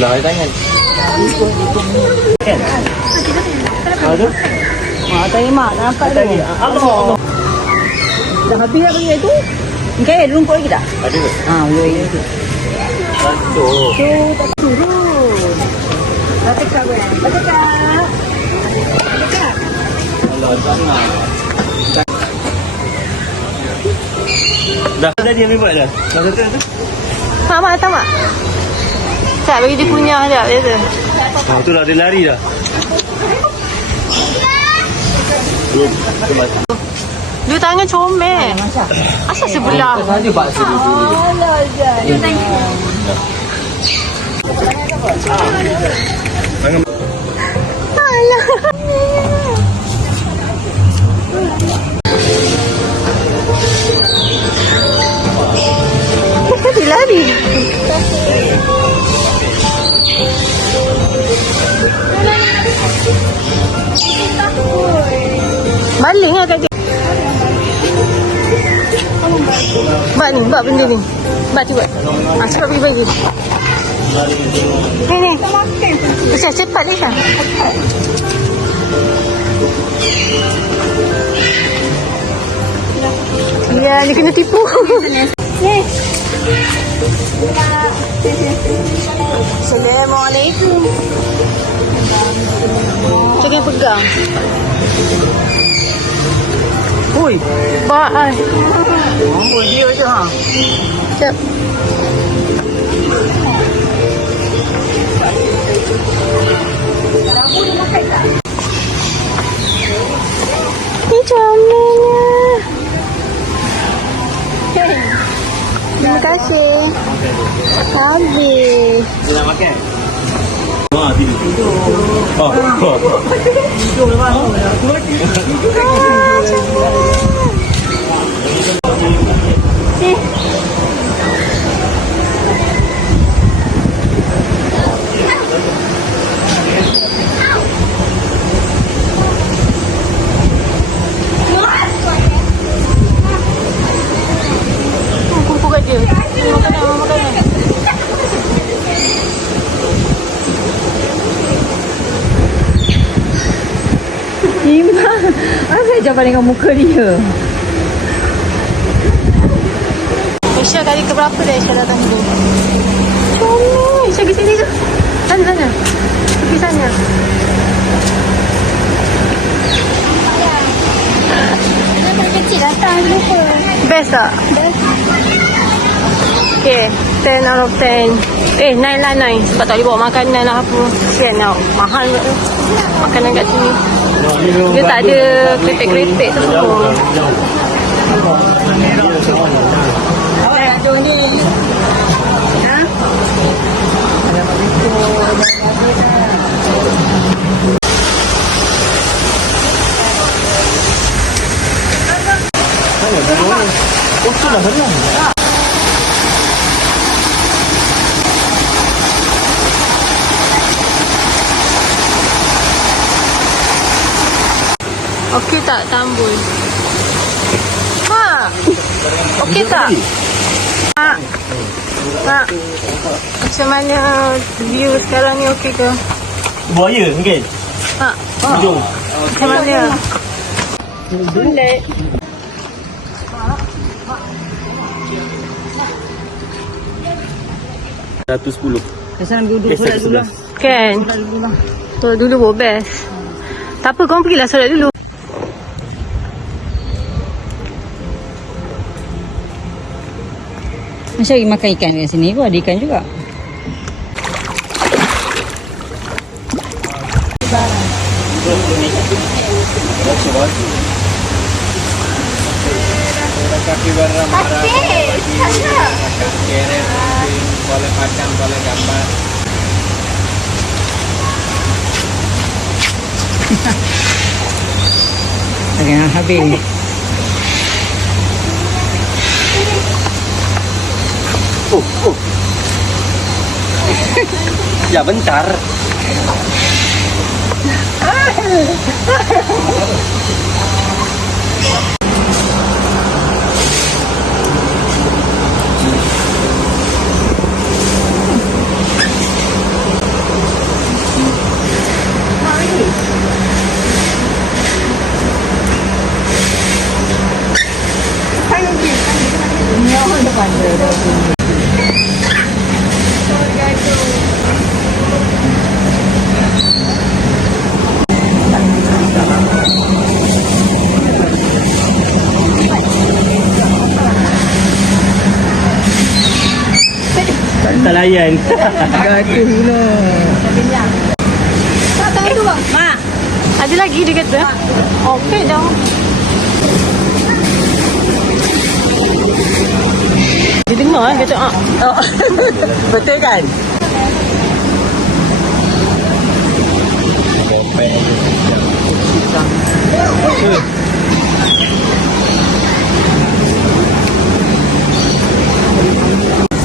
Sebelah dia tangan? Kan? Ada? Mak tanya mak, nampak tu. Allah Allah. Dah habis dah benda tu? Okey, rumput lagi tak? Ada ke? Ha, boleh lagi. Satu. Tu tak turun. Dah tekak gue. Dah tekak. Sangat. Dah tadi ambil buat dah. Dah kata tu. Mak, mak, datang mak. Tak, bagi dia kunyah sekejap. Dia tu. Ha tu dah dia lari dah. Belum. Dia tangan comel. Asal sebelah? Saja bakso dia dulu. Tangan Alah. Dia lari. Baling lah kat. Mbak ni, mbak benda ni. Mbak cuba. Ah, cepat pergi bagi. Ni ni. Bisa cepat ni kan? Ya, dia kena tipu. Assalamualaikum. Jangan pegang. Hui, Bye. oh, dia je ha. Cep. Ni comelnya. Terima kasih. Habis. Nak makan? 아, 네. Jawapan dengan muka dia? Aisyah kali ke berapa dah Aisyah datang sini? Comel. Aisyah pergi sini tu. Sana, sana. Pergi sana. kecil datang lupa. Best tak? Okay, 10 out of 10. Eh, 9 lah 9. Sebab tak boleh bawa makanan lah apa. Kesian lah. Mahal tu. Makanan kat sini. Dia tak ada kerepek-kerepek tu semua. Awak nak join ni? Ha? Oh, tu lah sana. Okey tak tambul? Ha? Okey tak? Ha? Ha? Macam mana view sekarang ni okey ke? Buaya mungkin. Ha? Hujung. Macam mana? Boleh. Satu sepuluh. Kesan duduk solat dulu lah. Kan? Solat dulu lah. Solat dulu best. Tak apa, korang pergilah solat dulu. Masya Allah makan ikan kat sini pun ada ikan juga. Kaki barang marah. Kere, boleh makan, boleh gambar. Jangan habis. oh. ya bentar. Thank you. Layan. Gaduh no. Tak tahu tu bang. Mak, ada lagi dia kata. Okey dah. Dia dengar eh, kata, ah, Oh. Betul kan?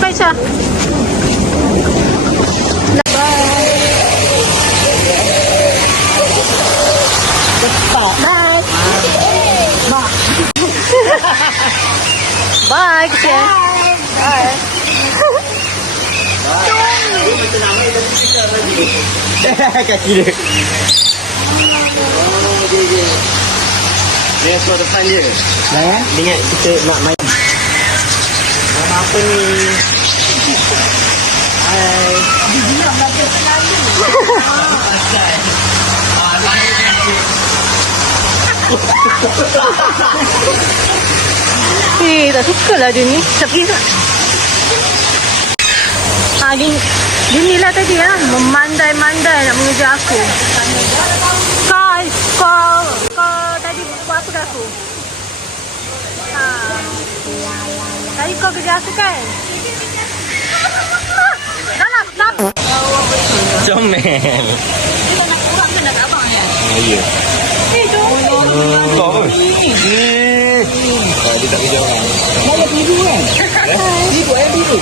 Faisal. Bye. Bye. Bye. Kaki dia. Dia suara depan dia. Dah Dia ingat kita nak main. Nama apa ni? Hai. Eh, tak suka lah dia ni. Tapi Ah, gini, gini lah tadi lah. Memandai-mandai nak mengejar aku. Kau, kau, kau tadi buat apa ke aku? Ha. Tadi kau kerja aku kan? Dah lah, stop. Comel. Ah, ya. Eh, jom. Kau apa? Hmm. Dia tak kerja orang. Saya biru kan? Biru eh biru.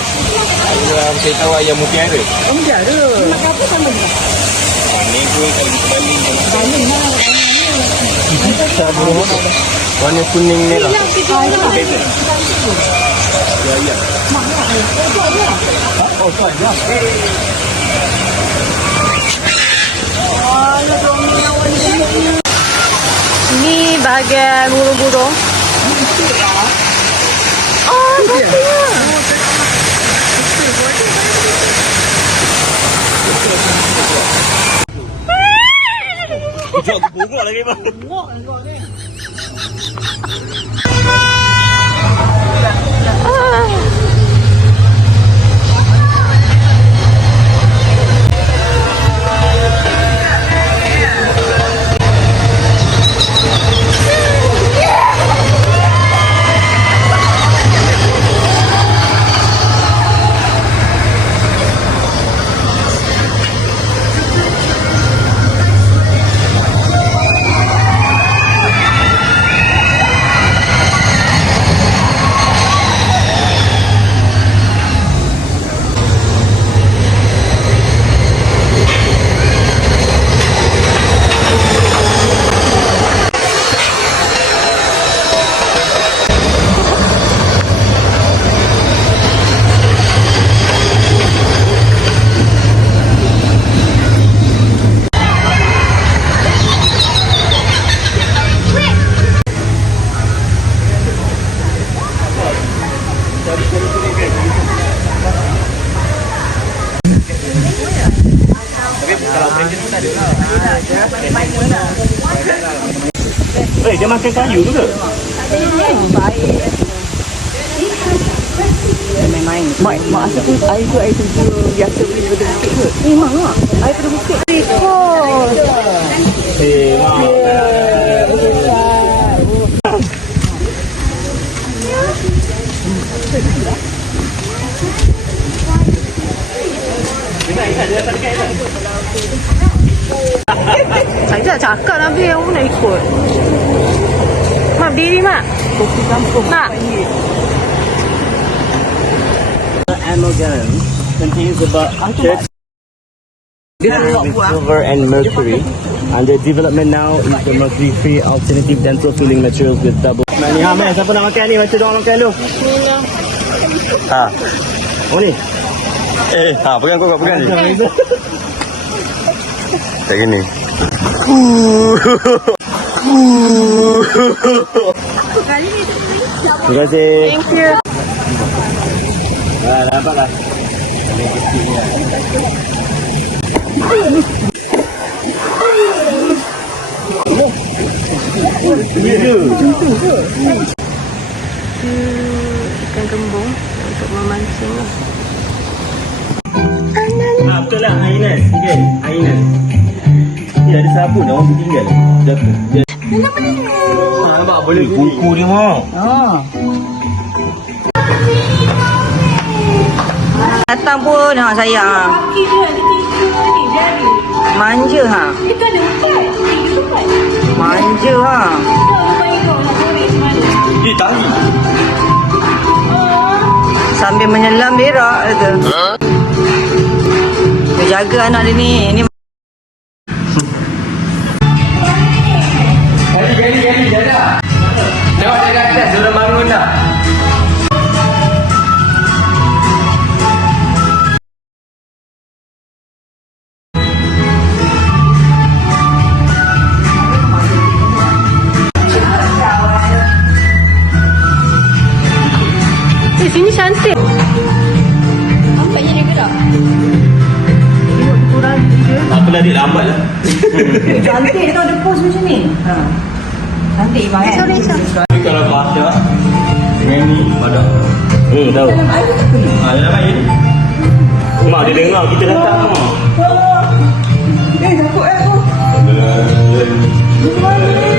Ayam, saya tahu ayam. Kamu dia ada. Makan apa sama dia? Ni pun kalau kita balik. Kami lah. Sabun. Warna kuning ni lah. Beza. Ya, ya. Oh, tuan. Ya. Ni bahagian burung-burung. Oh, bagus. Jom buruk lagi bang. Eh, dia makan kayu tu ke? Main-main. Mak, mak asal tu air tu air tuju biasa beli daripada bukit ke? Memang lah. Air daripada bukit. Ikut. Eh, wow. 자 이제 잠깐 앞에 오네 이거 막 미리 막 나. ammo gun contains about 30 silver and mercury. Under development now is the mercury-free alternative dental filling materials with double Nah, ni Hamil, siapa nak makan ni? Macam orang makan dulu. Ha. Oh ni. Eh, ha, pegang kau, kau pegang je. Tak gini. Terima kasih. Thank you. Ah, dapat lah. ikan kembung untuk memancing lah. betul lah Highness Okay Highness Ya ada sabun dah orang tinggal Jatuh Dia Ah, Nampak boleh Kuku dia mau Oh. Datang pun ha sayang. ha. Manja ha. Manja Sambil menyelam berak kata. Dia jaga anak dia ni. Ni Jadi jadi jadi jaga Tengok dari atas Dia dah bangun dah Eh, sini cantik. Dia lambat lah cantik dia tahu dia pose macam ni. Ha. Cantik Iman kan? Sorry, sorry. Tapi kalau baca Dengan ni Pada Hmm tahu Dalam air tak kena. Ha dalam air Mak dia dengar kita datang Mak Eh, takut eh aku. Oh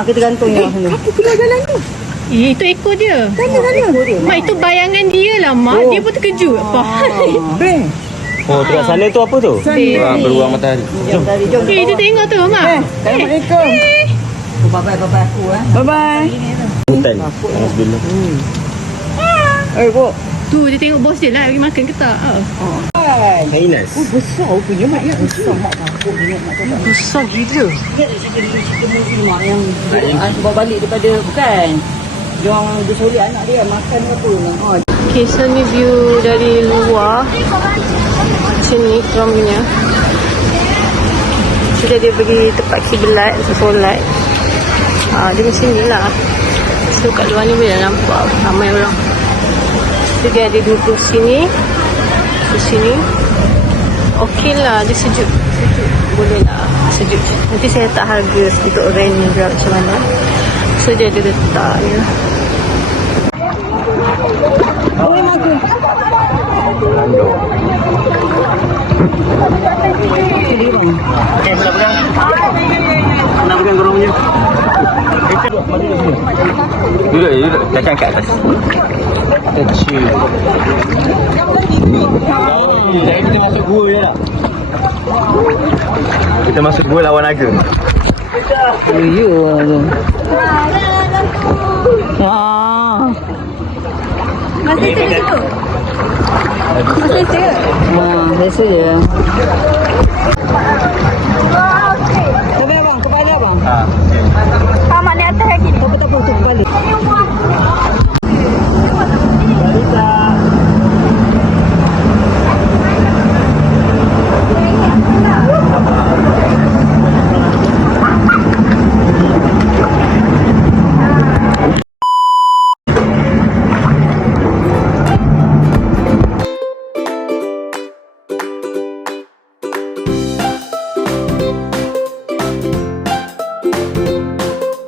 Ah, kita gantung je sana. Eh, itu ekor dia. Sana, sana. Mak, itu bayangan dia lah, Mak. Dia pun terkejut. Apa? Beng. Oh dekat sana tu apa tu? Eh, Beruang matahari Jom tadi, jom. eh, dia tengok tu, Mak. Assalamualaikum. Oh, bye-bye, bye-bye aku eh. Bye-bye. Hutan Alhamdulillah Eh, Bu. Tu, dia tengok bos dia lah. Pergi makan ke tak? Ah. Hai. Highness Oh, besar punya mak ya. Besar mak dia tahu. Besar gila. Mak yang ah, bawa balik daripada bukan. Dia orang dia soleh anak dia makan apa. Oh, Okay, so ni view dari luar. Macam ni, korang punya. Kita dia pergi tempat kiblat, solat. Ha, dia macam ni lah. So, kat luar ni boleh nampak ramai orang. Dia ada duduk sini. Di sini. Okey lah, dia sejuk. Sejuk. Boleh lah, sejuk. Nanti saya letak harga untuk rent ni berapa macam mana. So, dia ada letak punya Duduk duduk Cakap kat atas Kecil Jadi kita masuk gua je lah Kita masuk gua lawan naga ya tu. Ah. Masa tu dia tu. Masa tu. Ah, biasa je.